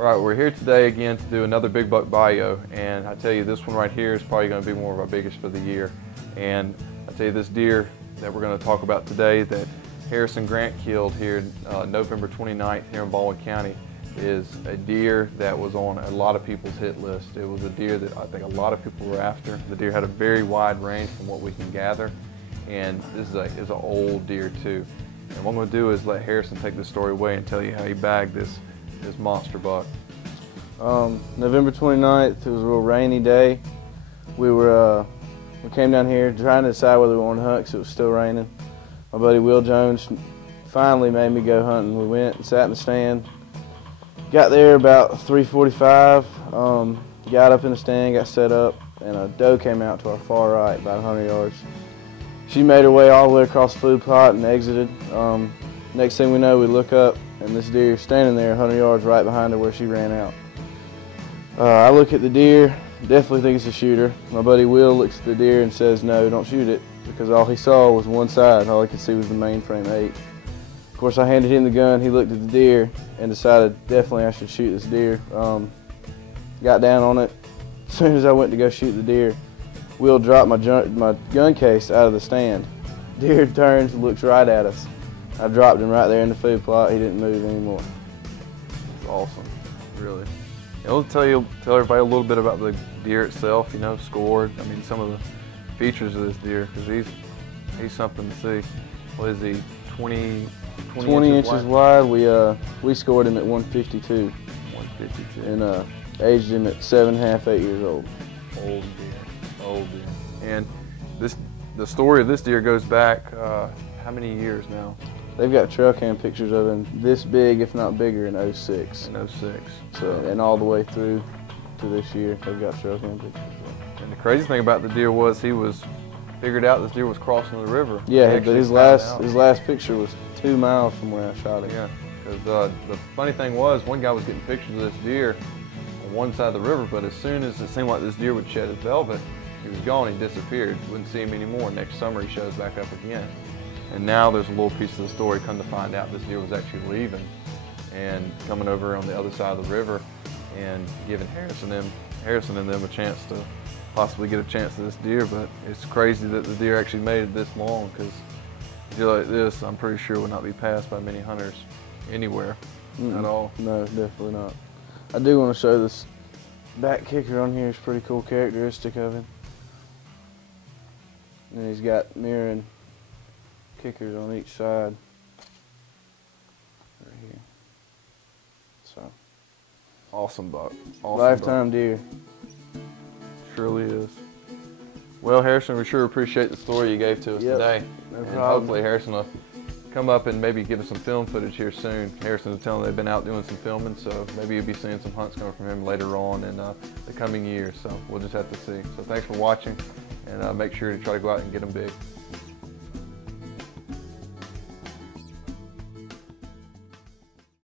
All right, we're here today again to do another big buck bio, and I tell you, this one right here is probably going to be one of our biggest for the year. And I tell you, this deer that we're going to talk about today that Harrison Grant killed here November 29th here in Baldwin County is a deer that was on a lot of people's hit list. It was a deer that I think a lot of people were after. The deer had a very wide range from what we can gather, and this is an old deer too. And what I'm going to do is let Harrison take this story away and tell you how he bagged this monster buck. November 29th, it was a real rainy day. We came down here trying to decide whether we wanted to hunt because it was still raining. My buddy Will Jones finally made me go hunting. We went and sat in the stand. Got there about 3:45, got up in the stand, got set up, and a doe came out to our far right, about 100 yards. She made her way all the way across the food plot and exited. Next thing we know, we look up, and this deer is standing there 100 yards right behind her where she ran out. I look at the deer, definitely think it's a shooter. My buddy Will looks at the deer and says, "No, don't shoot it," because all he saw was one side. All he could see was the mainframe H. Of course, I handed him the gun. He looked at the deer and decided definitely I should shoot this deer. Got down on it. As soon as I went to go shoot the deer, Will dropped my gun case out of the stand. Deer turns and looks right at us. I dropped him right there in the food plot. He didn't move anymore. It's awesome, really. I'll tell everybody a little bit about the deer itself. You know, scored. I mean, some of the features of this deer, because he's something to see. What is he? 20 inches wide. We scored him at 152. 152. And aged him at 7.5, 8 years old. Old deer. And the story of this deer goes back how many years now? They've got trail cam pictures of him this big, if not bigger, in 06. In 06. So, and all the way through to this year, they've got trail cam pictures. And the crazy thing about the deer was he was figured out this deer was crossing the river. Yeah, but his last picture was 2 miles from where I shot him. Yeah, because the funny thing was, one guy was getting pictures of this deer on one side of the river, but as soon as it seemed like this deer would shed his velvet, he was gone, he disappeared. Wouldn't see him anymore. Next summer he shows back up again. And now there's a little piece of the story, come to find out this deer was actually leaving and coming over on the other side of the river and giving Harrison and them a chance to possibly get a chance at this deer. But it's crazy that the deer actually made it this long, because a deer like this, I'm pretty sure would not be passed by many hunters anywhere at all. No, definitely not. I do want to show this back kicker on here. It's a pretty cool characteristic of him. And he's got mirroring kickers on each side right here. So awesome buck. Lifetime deer. Surely is. Well, Harrison, we sure appreciate the story you gave to us today. No and problem. Hopefully Harrison will come up and maybe give us some film footage here soon. Harrison was telling they've been out doing some filming, so maybe you'll be seeing some hunts coming from him later on in the coming years. So we'll just have to see. So thanks for watching, and make sure to try to go out and get them big.